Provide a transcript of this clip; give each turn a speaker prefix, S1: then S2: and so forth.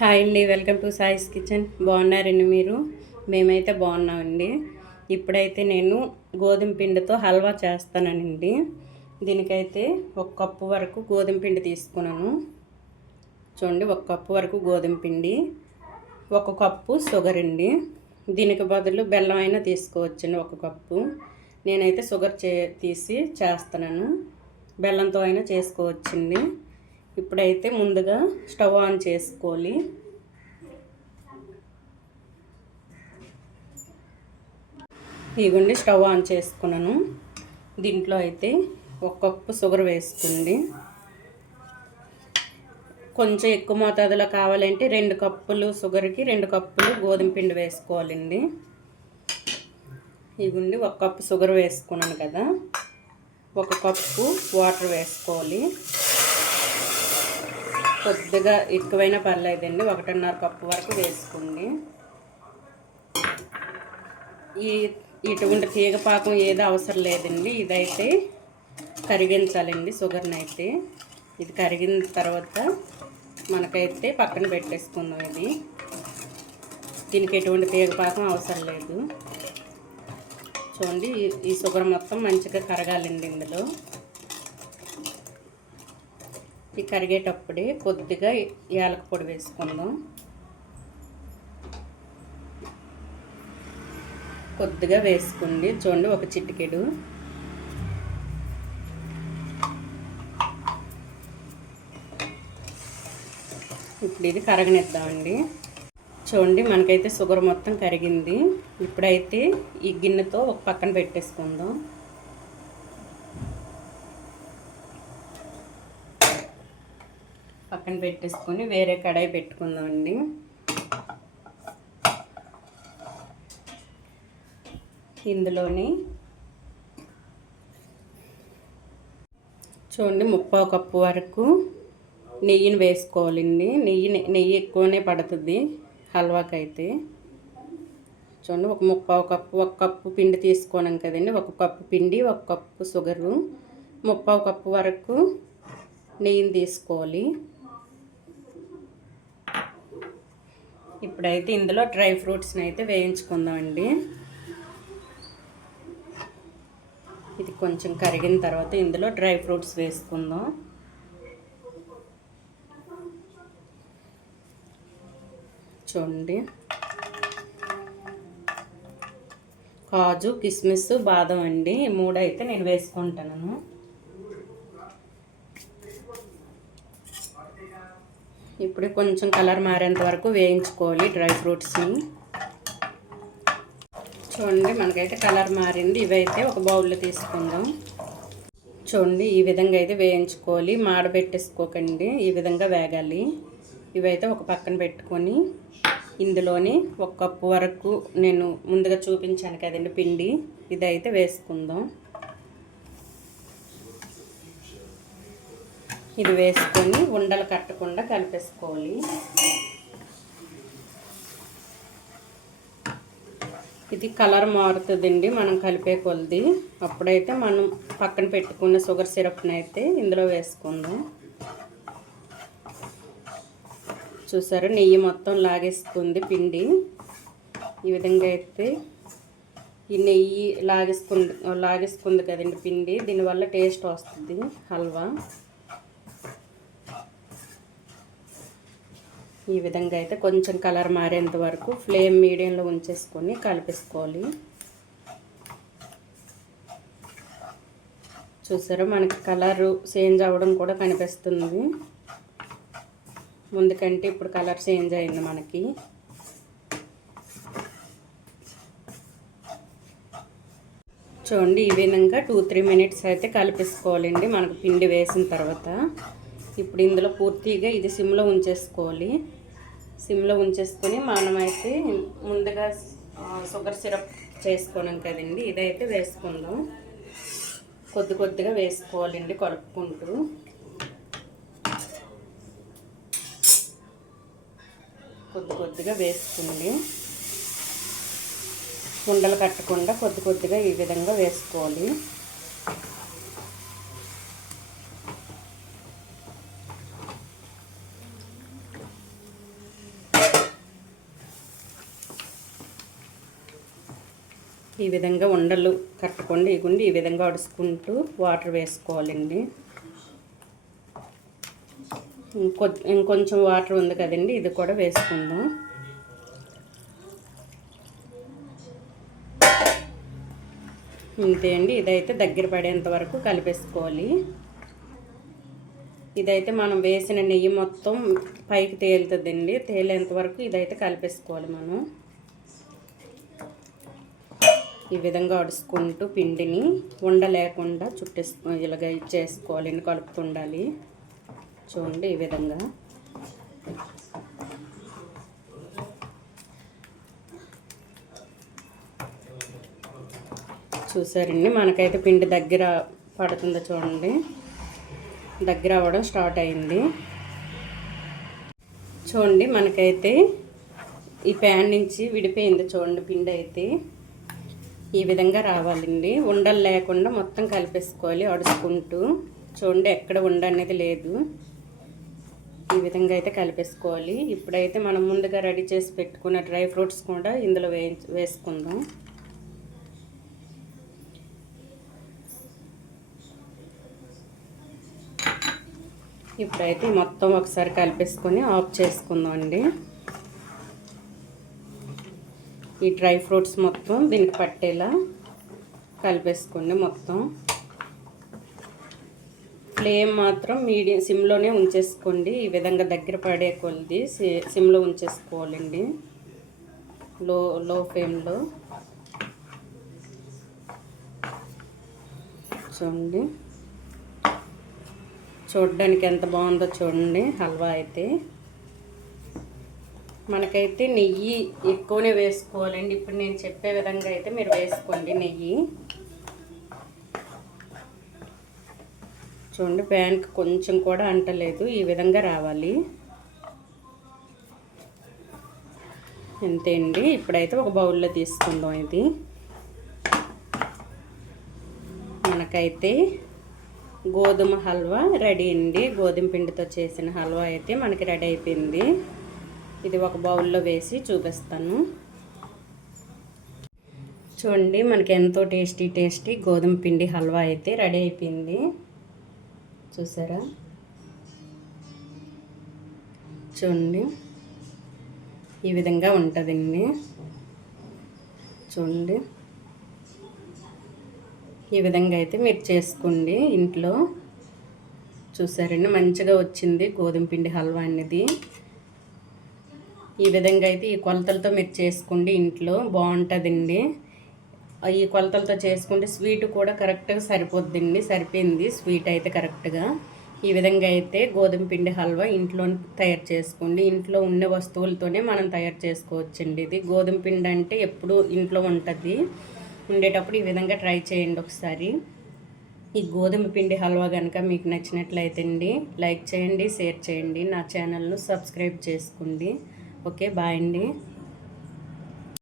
S1: Hi అండి welcome to సాయిస్ kitchen. బాగున్నారండి మీరు? మేమైతే బాగున్నామండి. ఇప్పుడైతే నేను గోధుమ పిండితో హల్వా చేస్తానండి. దీనికైతే ఒక కప్పు వరకు గోధుమ పిండి తీసుకున్నాను. చూడండి ఒక కప్పు వరకు గోధుమ పిండి ఒక కప్పు షుగర్ అండి. దీనికి బదులు బెల్లం అయినా తీసుకోవచ్చండి ఒక కప్పు. నేనైతే షుగర్ చే తీసి చేస్తున్నాను. బెల్లంతో అయినా చేసుకోవచ్చండి. ఇప్పుడైతే ముందుగా స్టవ్ ఆన్ చేసుకోవాలి. ఇవ్వండి స్టవ్ ఆన్ చేసుకున్నాను. దీంట్లో అయితే ఒక కప్పు షుగర్ వేసుకోండి. కొంచెం ఎక్కువ మోతాదులో కావాలంటే రెండు కప్పులు షుగర్కి రెండు కప్పులు గోధుమ పిండి వేసుకోవాలండి. ఇగుండి ఒక కప్పు షుగర్ వేసుకున్నాను కదా. ఒక కప్పు వాటర్ వేసుకోవాలి. కొద్దిగా ఎక్కువైనా పర్లేదండి. ఒకటిన్నర కప్పు వరకు వేసుకోండి. ఈ ఇటువంటి తీగ పాకం ఏదో అవసరం లేదండి. ఇదైతే కరిగించాలండి. షుగర్ని అయితే. ఇది కరిగిన తర్వాత మనకైతే పక్కన పెట్టేసుకుందాం ఇది. దీనికి ఎటువంటి తీగ పాకం అవసరం లేదు. చూడండి ఈ షుగర్ మొత్తం మంచిగా కరగాలండి ఇందులో. ఇది కరిగేటప్పుడే కొద్దిగా యాలక పొడి వేసుకుందాం. కొద్దిగా వేసుకోండి చూడండి ఒక చిటికెడు. ఇప్పుడు ఇది కరగనిద్దామండి. చూడండి మనకైతే షుగర్ మొత్తం కరిగింది. ఇప్పుడైతే ఈ గిన్నెతో ఒక పక్కన పెట్టేసుకుందాం. పక్కన పెట్టేసుకొని వేరే కడాయి పెట్టుకుందామండి. ఇందులోని చూడండి ముప్పావు కప్పు వరకు నెయ్యిని వేసుకోవాలండి. నెయ్యి నెయ్యి ఎక్కువనే పడుతుంది హల్వాకి అయితే చూడండి ఒక ముప్పావు కప్పు ఒక కప్పు పిండి తీసుకోనాం కదండి. ఒక కప్పు పిండి ఒక కప్పు షుగరు. ముప్పావు కప్పు వరకు నెయ్యిని తీసుకోవాలి. ఇప్పుడైతే ఇందులో డ్రై ఫ్రూట్స్ని అయితే వేయించుకుందామండి. ఇది కొంచెం కరిగిన తర్వాత ఇందులో డ్రై ఫ్రూట్స్ వేసుకుందాం. చూడండి. కాజు కిస్మిస్ బాదం అండి. మూడు అయితే నేను వేసుకుంటాను. ఇప్పుడు కొంచెం కలర్ మారేంత వరకు వేయించుకోవాలి డ్రై ఫ్రూట్స్ని చూడండి మనకైతే కలర్ మారింది. ఇవైతే ఒక బౌల్లో తీసుకుందాం. చూడండి ఈ విధంగా అయితే వేయించుకోవాలి. మాడబెట్టేసుకోకండి ఈ విధంగా వేగాలి. ఇవైతే ఒక పక్కన పెట్టుకొని ఇందులోని ఒక కప్పు వరకు నేను ముందుగా చూపించాను కదండి పిండి. ఇదైతే వేసుకుందాం. ఇది వేసుకొని ఉండలు కట్టకుండా కలిపేసుకోవాలి. ఇది కలర్ మారుతుందండి మనం కలిపే కొలది. అప్పుడైతే మనం పక్కన పెట్టుకున్న షుగర్ సిరప్ని అయితే ఇందులో వేసుకుందాం. చూసారు నెయ్యి మొత్తం లాగేసుకుంది పిండి. ఈ విధంగా అయితే ఈ నెయ్యి లాగేసుకుంది లాగేసుకుంది కదండి పిండి దీనివల్ల టేస్ట్ వస్తుంది హల్వా. ఈ విధంగా అయితే కొంచెం కలర్ మారేంత వరకు ఫ్లేమ్ మీడియంలో ఉంచేసుకొని కలిపేసుకోవాలి. చూసారా? మనకి కలరు చేంజ్ అవ్వడం కూడా కనిపిస్తుంది. ముందుకంటే ఇప్పుడు కలర్ చేంజ్ అయింది మనకి. చూడండి ఈ విధంగా టూ త్రీ మినిట్స్ అయితే కలిపేసుకోవాలండి మనకు పిండి వేసిన తర్వాత. ఇప్పుడు ఇందులో పూర్తిగా ఇది సిమ్లో ఉంచేసుకోవాలి. సిమ్లో ఉంచేసుకొని మనమైతే ముందుగా షుగర్ సిరప్ చేసుకున్నాం కదండి. ఇదైతే వేసుకుందాం. కొద్ది కొద్దిగా వేసుకోవాలండి కలుపుకుంటూ. కొద్ది కొద్దిగా వేసుకుంది. ఉండలు కట్టకుండా కొద్ది కొద్దిగా ఈ విధంగా వేసుకోవాలి. ఈ విధంగా ఉండలు కట్టకుండా ఇగుండి ఈ విధంగా అడుచుకుంటూ వాటర్ వేసుకోవాలండి. ఇంకొ ఇంకొంచెం వాటర్ ఉంది కదండి ఇది కూడా వేసుకుందాం. ఇంతే అండి ఇదైతే దగ్గర పడేంత వరకు కలిపేసుకోవాలి. ఇదైతే మనం వేసిన నెయ్యి మొత్తం పైకి తేలుతుందండి తేలేంత వరకు ఇదైతే కలిపేసుకోవాలి మనం. ఈ విధంగా అడుచుకుంటూ పిండిని ఉండలేకుండా చుట్టేసుకో ఇలాగ చేసుకోవాలి కలుపుతుండాలి? చూడండి ఈ విధంగా. చూసారండి మనకైతే పిండి దగ్గర పడుతుందో చూడండి. దగ్గర అవ్వడం స్టార్ట్ అయింది. చూడండి మనకైతే ఈ ప్యాన్ నుంచి విడిపోయింది చూడండి పిండి అయితే. ఈ విధంగా రావాలండి. ఉండలు లేకుండా మొత్తం కలిపేసుకోవాలి అడుచుకుంటూ. చూడండి ఎక్కడ ఉండ అనేది లేదు. ఈ విధంగా అయితే కలిపేసుకోవాలి. ఇప్పుడైతే మనం ముందుగా రెడీ చేసి పెట్టుకున్న డ్రై ఫ్రూట్స్ కూడా ఇందులో వే వేసుకుందాం. ఇప్పుడైతే మొత్తం ఒకసారి కలిపేసుకొని ఆఫ్ చేసుకుందాం అండి ఈ డ్రై ఫ్రూట్స్ మొత్తం దీనికి పట్టేలా కలిపేసుకోండి మొత్తం. ఫ్లేమ్ మాత్రం మీడియం సిమ్లోనే ఉంచేసుకోండి. ఈ విధంగా దగ్గర పడే కొద్ది సిమ్లో ఉంచేసుకోవాలండి. లో లో ఫ్లేమ్లో. చూడండి. చూడడానికి ఎంత బాగుందో చూడండి. హల్వా అయితే. మనకైతే నెయ్యి ఎక్కువనే వేసుకోవాలండి. ఇప్పుడు నేను చెప్పే విధంగా అయితే మీరు వేసుకోండి నెయ్యి. చూడండి ప్యాన్కి కొంచెం కూడా అంటలేదు. ఈ విధంగా రావాలి. అంతే అండి ఇప్పుడైతే ఒక బౌల్లో తీసుకుందాం ఇది. మనకైతే గోధుమ హల్వా రెడీ అండి. గోధుమ పిండితో చేసిన హల్వా అయితే మనకి రెడీ అయిపోయింది. ఇది ఒక బౌల్లో వేసి చూపిస్తాను. చూడండి మనకి ఎంతో టేస్టీ టేస్టీ గోధుమ పిండి హల్వా అయితే రెడీ అయిపోయింది. చూసారా? చూడండి ఈ విధంగా ఉంటుందండి. చూడండి ఈ విధంగా అయితే మీరు చేసుకోండి ఇంట్లో. చూసారండి మంచిగా వచ్చింది గోధుమ పిండి హల్వా అనేది. ఈ విధంగా అయితే ఈ కొలతలతో మీరు చేసుకోండి ఇంట్లో బాగుంటుందండి. ఈ కొలతలతో చేసుకుంటే స్వీట్ కూడా కరెక్ట్గా సరిపోద్దండి సరిపోయింది స్వీట్ అయితే కరెక్ట్గా. ఈ విధంగా అయితే గోధుమ పిండి హల్వా ఇంట్లో తయారు చేసుకోండి. ఇంట్లో ఉన్న వస్తువులతోనే మనం తయారు చేసుకోవచ్చండి ఇది. గోధుమ పిండి అంటే ఎప్పుడు ఇంట్లో ఉంటుంది. ఉండేటప్పుడు ఈ విధంగా ట్రై చేయండి ఒకసారి. ఈ గోధుమ పిండి హల్వా కనుక మీకు నచ్చినట్లయితే అండి లైక్ చేయండి షేర్ చేయండి. నా ఛానల్ను సబ్స్క్రైబ్ చేసుకోండి. ఓకే బాయ్ అండి